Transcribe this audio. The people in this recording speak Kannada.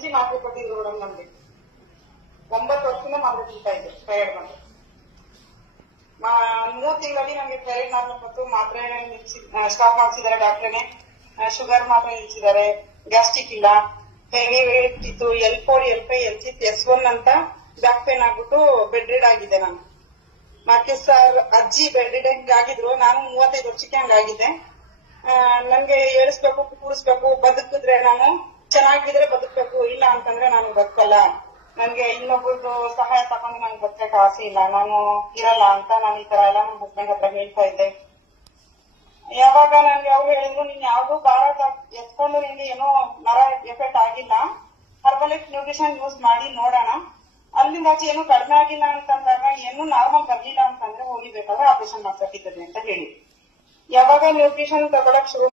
ನೆಂಚಿ ಮಾತ್ರೆ ಕೊಟ್ಟಿದ್ರು ಮೇಡಮ್ ನಮ್ಗೆ 9 ವರ್ಷದಿಂದ ಮಾತ್ರೆ ತಿಂತಾ ಇದ್ರು ಥೈರಾಯ್ಡ್ ಬಂದು 3 ತಿಂಗಳಲ್ಲಿ ನಮ್ಗೆ ಥೈರಾಯ್ಡ್ ನಾರ್ಮಲ್ ಮತ್ತು ಮಾತ್ರೆ ಸ್ಟಾಪ್ ಮಾಡಿಸಿದ್ದಾರೆ ಡಾಕ್ಟ್ರೇನೆ. ಶುಗರ್ ಮಾತ್ರೆ ನಿಲ್ಸಿದ್ದಾರೆ, ಗ್ಯಾಸ್ಟ್ರಿಕ್ ಇಲ್ಲ, ಹೆವಿ ವೇಟ್ ಇತ್ತು, L4, L5, L6, S1 ಅಂತ ಬ್ಯಾಕ್ ಪೇನ್ ಆಗ್ಬಿಟ್ಟು ಬೆಡ್ ರಿಡ್ ಆಗಿದ್ದೆ ನಾನು. ಮಾಕೆ ಸರ್ ಅಜ್ಜಿ ಬೆಡ್ ರಿಡ್ ಆಗಿದ್ರು, ನಾನು 35 ವರ್ಷಕ್ಕೆ ಹಂಗಾಗಿದ್ದೆ. ನನ್ಗೆ ಏಳಿಸ್ಬೇಕು, ಕೂರಿಸ್ಬೇಕು, ಬದುಕಿದ್ರೆ ನಾನು ಚೆನ್ನಾಗಿದ್ರೆ ಬದುಕ್ಬೇಕು, ಇಲ್ಲ ಅಂತಂದ್ರೆ ನಾನು ಬದುಕಲ್ಲ, ನನ್ಗೆ ಇನ್ನೊಬ್ಬರದ್ದು ಸಹಾಯ ತಗೊಂಡು ನಂಗೆ ಬದುಕಕ್ಕೆ ಆಸೆ ಇಲ್ಲ, ನಾನು ಇರಲ್ಲ ಅಂತ ನಾನು ಈ ತರ ಎಲ್ಲ ನನ್ನ ಹಸ್ಬೆಂಡ್ ಹತ್ರ ಹೇಳ್ತಾ ಇದ್ದೆ. ಯಾವಾಗ ನನ್ಗೆ ಅವ್ರು ಹೇಳಿದ್ರು, ನೀನ್ ಯಾವ್ದು ಭಾರ ಎತ್ಕೊಂಡು ನಿನ್ಗೆ ಏನೋ ನರ ಎಫೆಕ್ಟ್ ಆಗಿಲ್ಲ, ಹರ್ಬಲಿಫ್ ನ್ಯೂಟ್ರಿಷನ್ ಯೂಸ್ ಮಾಡಿ ನೋಡೋಣ, ಅಲ್ಲಿಂದ ಆಚೆ ಏನು ಕಡಿಮೆ ಆಗಿಲ್ಲ ಅಂತಂದಾಗ, ಏನು ನಾರ್ಮಲ್ ಬರ್ಲಿಲ್ಲ ಅಂತಂದ್ರೆ ಹೋಗಿಬೇಕಾದ್ರೆ ಆಪರೇಷನ್ ಮಾಡ್ಸಕ್ಕಿರ್ತದೆ ಅಂತ ಹೇಳಿ ಯಾವಾಗ ನ್ಯೂಟ್ರಿಷನ್ ತಗೊಳಕ್ ಶುರು